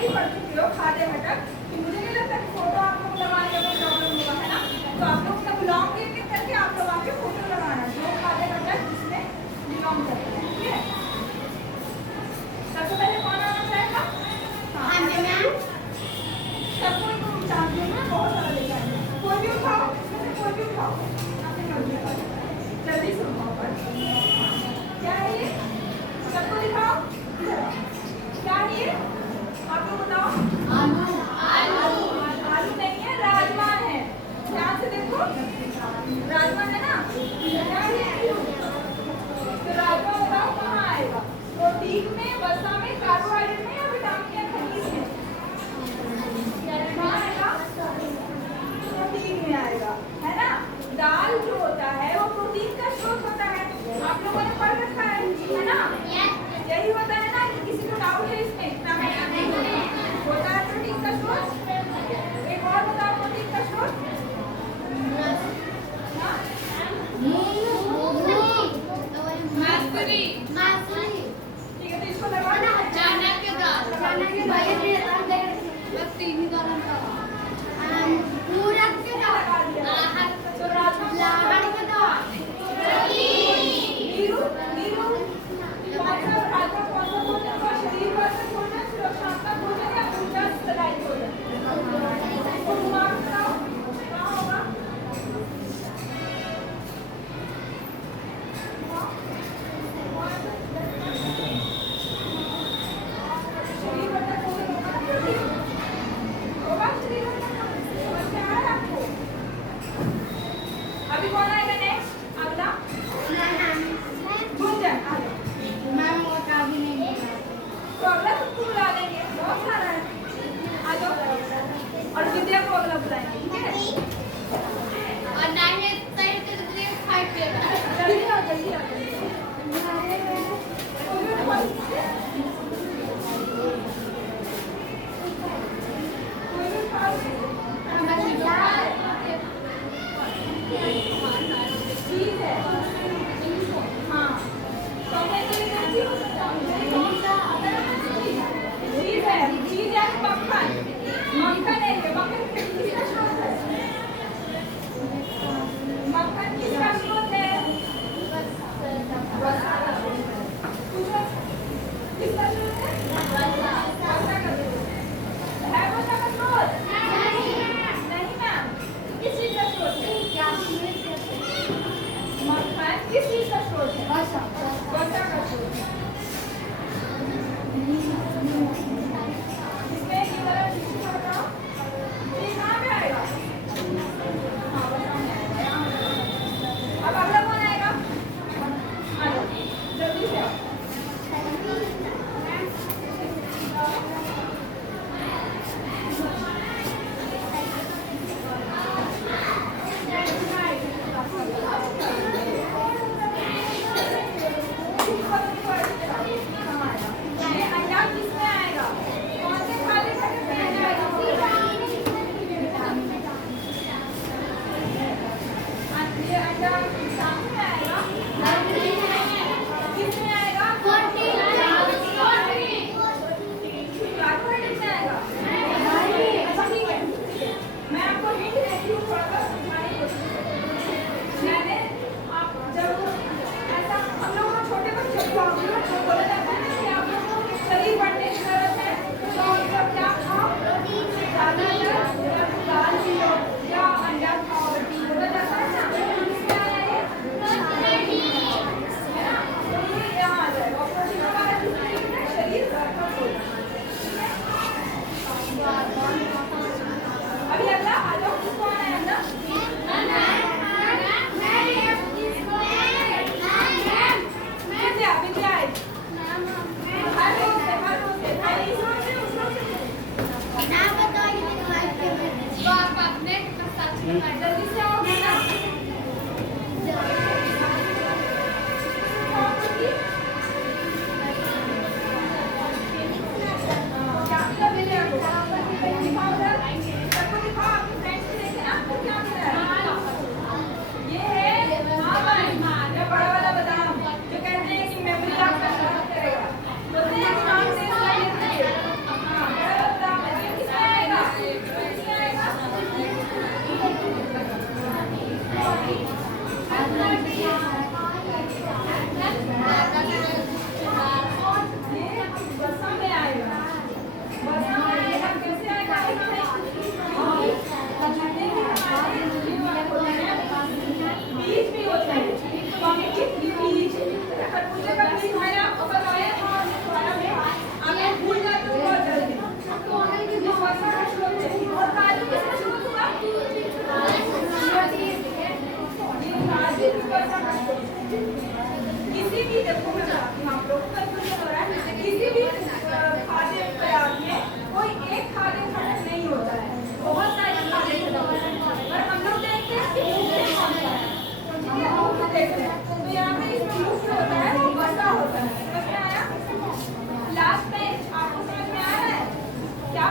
ही पढ़ चुके हो खाद्य घटक, तो मुझे नहीं लगता कि फोटो आप लोग लगाने का प्रॉब्लम होगा, है ना। तो आप लोग का बिलोंग करके आप लोग आके फोटो लगाना जो खाद्य घटक जिसमें बिलोंग करते हैं, ठीक है। सबसे पहले कौन आना चाहेगा? हाँ मैम। सबको चाहिए ना, बहुत सारा लेके आएंगे, कोई भी उठाओ, इसमें से कोई भी उठाओ, जल्दी से उठाओ। क्या है ये? सबको दिखाओ, क्या है ये? आप लोग बताओ। आलू। आलू आलू नहीं है, राजमा है। ध्यान से देखो, राजमा है ना, क्या है? तो राजमा बताओ कहाँ आएगा? प्रोटीन में, वसा में, कार्बोहाइड्रेट में या विटामिन या खनिज में? कहाँ आएगा? प्रोटीन में आएगा, है ना। दाल जो होता है वो प्रोटीन का स्रोत होता है, आप लोगों ने पढ़ रखा है ना। यही होता है ना, किसी को डाउट है इसमें? होता है प्रोटीन का स्रोत। एक और बताओ प्रोटीन का स्रोत। ठीक है, तो इसको लगाना है। चना के दाल, पूरक के दाल, तो राजमा के दाल, नीरू नीरू कौन सा राजमा, कौन सा भोजन का शरीर वर्धक भोजन, सुरक्षात्मक भोजन या ऊर्जा प्रदायक भोजन? इसको घुमा के बताओ कहाँ होगा? शरीर वर्धक भोजन होगा ना, प्रोटीन होगा शरीर वर्धक भोजन। समझ में आ रहा है आपको? अभी कौन आएगा नेक्स्ट? अगला भोजन। तो अगला सबको बुला लेंगे, बहुत सारा है, आ जाओ। और विद्या को अगला बुलाएंगे, ठीक है। और जल्दी आओ, जल्दी आओ। ठीक है, हाँ चीज है, चीज है मक्खन, मक्खन है ये, मक्खन किसका स्रोत है? मक्खन किसका स्रोत है?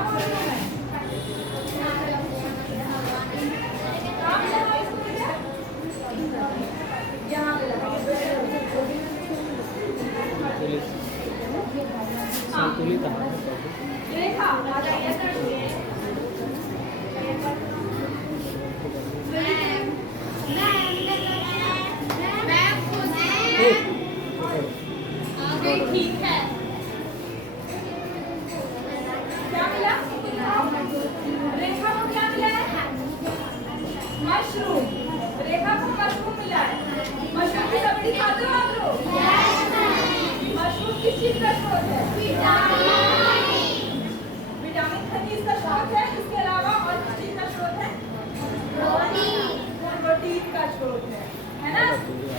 वॉल्यूम है? कहाँ पे लगा इसको बेटा? यहाँ पे लगा। संतुलित आहार रेखा आ जाइए सर। ठीक है। क्या मिला? रेखा को क्या मिला है? मशरूम। रेखा को मशरूम मिला है। मशरूम की सब्जी खाते हो आप लोग? मशरूम किस चीज का स्रोत है? विटामिन खनिज का स्रोत है। इसके अलावा और किस चीज का स्रोत है? प्रोटीन का स्रोत है ना?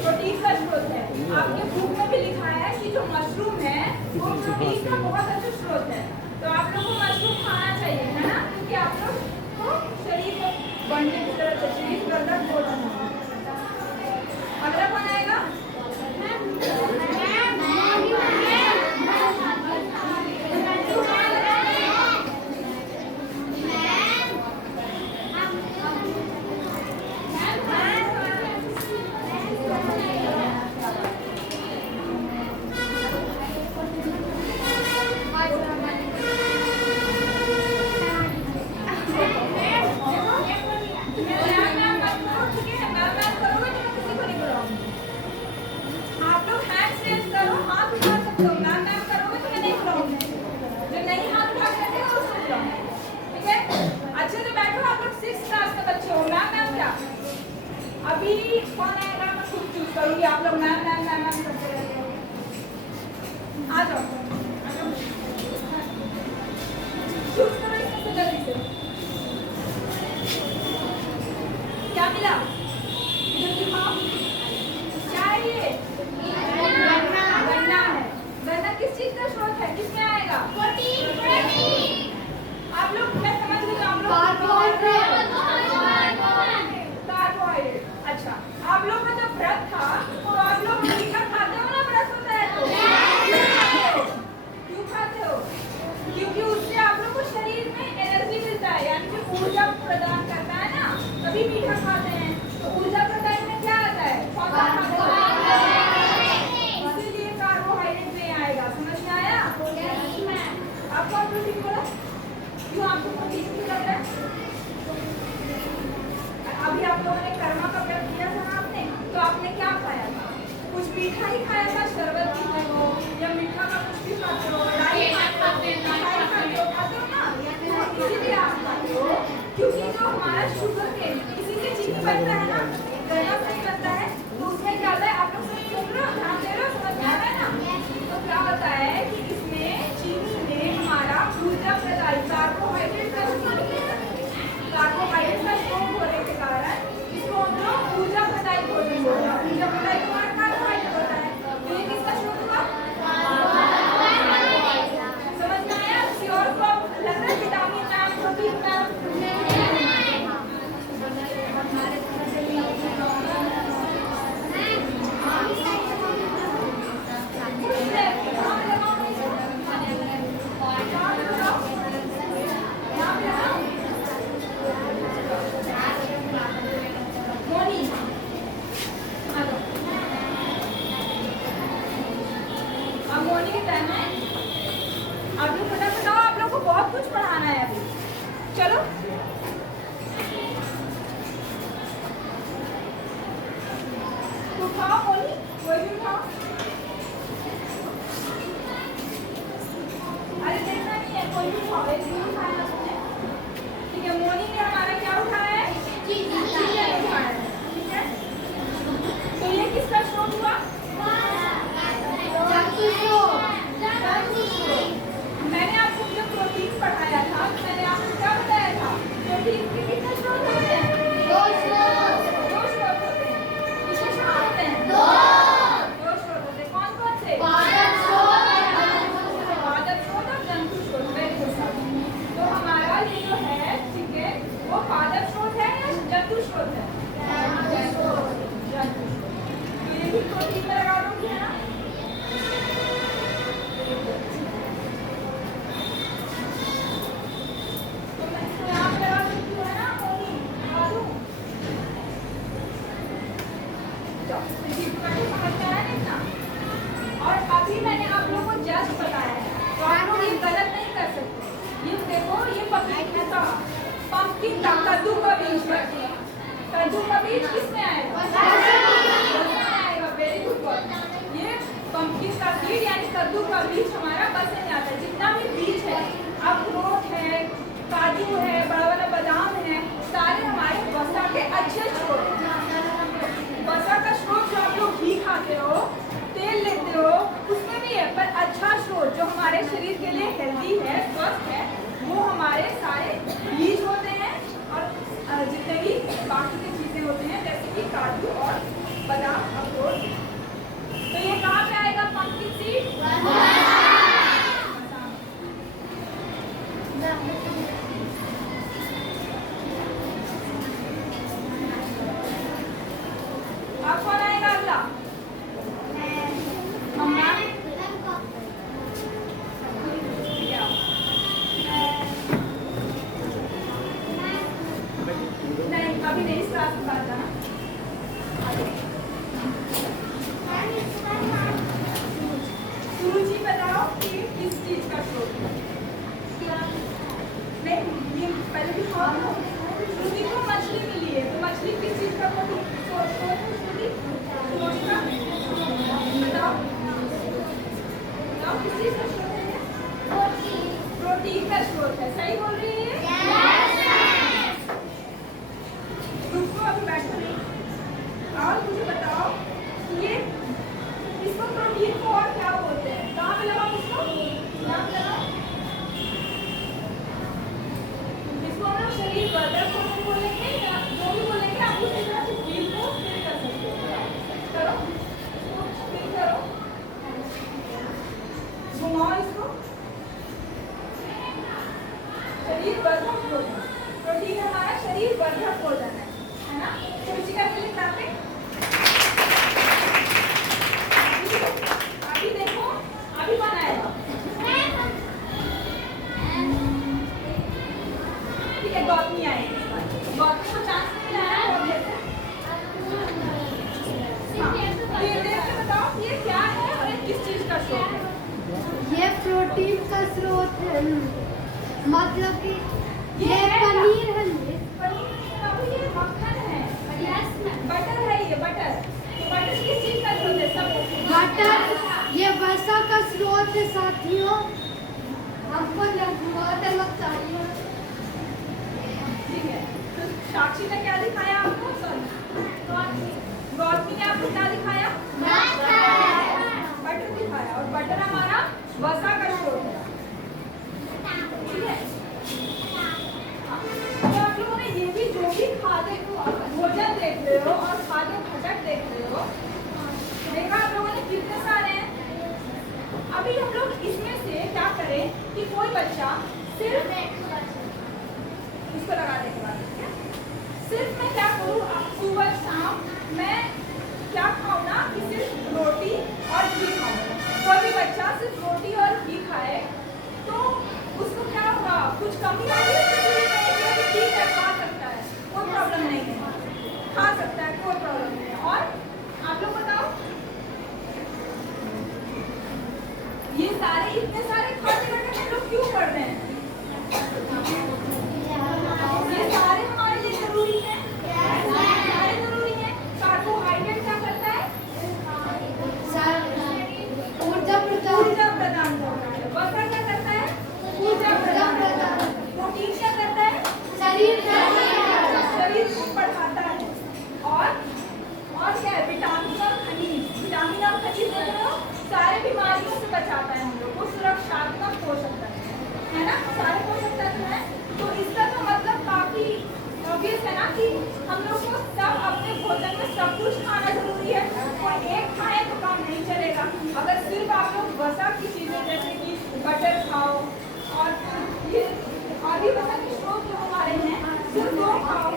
प्रोटीन का स्रोत है। आपके बुक में भी लिखा है कि जो मशरूम है वो प्रोटीन का बहुत अच्छा स्रोत है। तो आप लोग को मशरूम खाना चाहिए, है ना? क्योंकि आप लोग को शरीर को बढ़ने की तरफ से शरीर वर्धक होता है। अगला कौन आएगा? अभी कौन आएगा? मैं खुद चूज करूंगी। आप लोग मैम मैम मैम मैम करते रहते हो। आ जाओ, चूज करो इसमें से जल्दी से। क्या मिला? इधर दिखाओ। क्या है ये? गन्ना है। गन्ना किस चीज का स्रोत है? किसमें आएगा? प्रोटीन। आप लोग, मैं समझ गई आप लोग कार्बोहाइड्रेट। अच्छा, आप लोग का जब व्रत था तो आप लोग मीठा खाते हो ना? व्रत होता है तो क्यों खाते हो? क्योंकि उससे आप लोग को शरीर में एनर्जी मिलता है, यानी कि ऊर्जा प्रदान करता है ना, तभी मीठा खाते हैं। तो ऊर्जा प्रदान में क्या आता है? इसीलिए कार्बोहाइड्रेट में आएगा। समझ में आया? आपको प्रोटीन बोला क्यों? आपको प्रोटीन क्यों लग रहा है? अभी आप लोगों ने कर्मा का व्रत किया था ना आपने, तो आपने क्या खाया था? कुछ मीठा ही खाया था, शरबत पीते हो या मीठा का कुछ भी खाते हो, खाते हो ना? इसीलिए आप खाते हो, क्योंकि जो हमारा शुगर केन, इसी से चीनी बनता है ना, गन्ना से ही बनता है। तो उसमें क्या होता है? आप लोग सुन रहे हो, ध्यान दे रहे हो, समझ में आ रहा है ना? तो क्या होता है कि इसमें चीनी में हमारा ऊर्जा प्रदायी कार्बोहाइड्रेट का स्रोत होने के कारण इसको हम लोग ऊर्जा प्रदायी भोजन बोलते हैं। ऊर्जा प्रदायी हमारा कार्बोहाइड्रेट होता है। तो ये किसका स्रोत हुआ? समझ में आया? किसी और को लग रहा है विटामिन मैम, प्रोटीन मैम? मोनी के टाइम है। आप लोग फटाफट आओ, आप लोग को बहुत कुछ पढ़ाना है अभी। चलो तो खाओ मोनी, कोई भी खाओ। अरे देखना नहीं है, कोई भी खाओ। एक भी खाना है, ठीक है? मोनी ने हमारा क्या उठाया है? चीनी उठाया है, ठीक है? तो ये किसका स्रोत हुआ? मैंने आपको जब प्रोटीन पढ़ाया था तो मैंने आपको क्या बताया था? प्रोटीन के कितने स्रोत होते हैं? दो स्रोत होते हैं। कितने स्रोत होते हैं? दो स्रोत होते हैं। कौन कौन से? पादप स्रोत और जंतु स्रोत। Very good. तो हमारा ये जो है, ठीक है, वो पादप स्रोत है या जंतु स्रोत है? जंतु स्रोत। तो ये भी प्रोटीन में लगा दूंगी, है ना? पंपकिन का, कद्दू का बीज है। कद्दू का बीज किसमें आएगा? Very good. ये पंपकिन का सीड यानी कद्दू का बीज हमारा बस में आता है। जितना भी बीज है, अखरोट है, काजू है, बड़ा वाला बादाम है, सारे हमारे वसा के अच्छे स्रोत हैं। वसा का स्रोत जो आप लोग घी खाते हो, तेल लेते हो, उसमें भी है, पर अच्छा स्रोत जो हमारे शरीर के लिए हेल्दी है, स्वस्थ है, वो हमारे सारे बीज होते हैं और जितने भी बाकी की चीजें होती हैं जैसे कि काजू और बादाम, अखरोट। तो ये कहाँ पे आएगा पंपकिन सीड? अब कौन आएगा अगला? मम्मा। नहीं, अभी नहीं, इस क्लास में बात जाना। सुरुचि बताओ कि किस चीज का स्रोत है? नहीं, ये पहले भी खाओ। श्रुति को मछली मिली है, तो मछली किस चीज का स्रोत है? श्रुति का बताओ, किस चीज का स्रोत है? प्रोटीन का स्रोत है। सही बोल रही है? रुको, अभी बैठो नहीं। और मुझे बताओ ये इसको प्रोटीन को और क्या बोलते हैं? कहाँ पे लगाओ इसको? नाम लगाओ। इसको हम लोग शरीर वर्धक बोलेंगे या जो भी बोलेंगे, आप उसी तरह से फील को फील कर सकते हो। करो, फील करो, घुमाओ इसको। शरीर वर्धक भोजन, प्रोटीन हमारा शरीर वर्धक भोजन है ना? रुचि का फिलिंग पे अभी देखो, अभी कौन आएगा? ठीक है, गौतमी आएगी। गौतमी को चांस नहीं मिला है। ये देख के बताओ ये क्या है और ये किस चीज का स्रोत है? ये प्रोटीन का स्रोत है, मतलब कि ये पनीर है। ये मक्खन है, बटर है, ये बटर। तो बटर किस चीज का स्रोत है? सब बटर ये वसा का स्रोत है साथियों। हमको बहुत अलग चाहिए। ठीक है, तो साक्षी ने क्या दिखाया आपको? सॉरी, गौतमी ने आपको क्या दिखाया? बटर दिखाया, और बटर हमारा वसा का स्रोत है। ठीक है, तो आप लोगों ने ये भी जो भी खाद्य भोजन देख रहे हो और खाद्य घटक देख रहे हो, देखा आप लोगों ने कितने सारे हैं। अभी हम लोग इसमें से क्या करें कि कोई बच्चा सिर्फ इसको लगा देने के बाद सिर्फ मैं क्या करूँ, सुबह शाम मैं क्या खाऊँ ना कि सिर्फ रोटी और घी खाऊँ। कोई भी बच्चा सिर्फ रोटी और घी खाए तो उसको क्या होगा? कुछ कमी आएगी? ठीक है, खा सकता है, कोई प्रॉब्लम नहीं है, खा सकता है, कोई प्रॉब्लम नहीं है। और आप लोग बताओ, ये सारे इतने सारे खाद्य घटक हम लोग क्यों पढ़ रहे हैं? ये सारे हमारे लिए जरूरी है, सारे जरूरी है। कार्बोहाइड्रेट क्या करता है? ऊर्जा प्रदान करता है। वसा क्या करता है? ऊर्जा प्रदान करता है। प्रोटीन क्या करता है? शरीर को बढ़ाता है। और क्या है? विटामिन और खनिज। विटामिन और खनिज देख रहे हो, सारे बीमारियों से बचाता है हम लोग को, सुरक्षात्मक पोषक तत्व है ना? सारे पोषक तत्व है। तो इसका तो मतलब काफी ऑब्वियस है ना कि हम लोग को सब अपने भोजन में सब कुछ खाना जरूरी है। और एक खाए तो काम नहीं चलेगा। अगर सिर्फ आप लोग वसा की चीजें जैसे कि बटर खाओ और ये और भी वसा के स्रोत जो हमारे हैं सिर्फ वो खाओ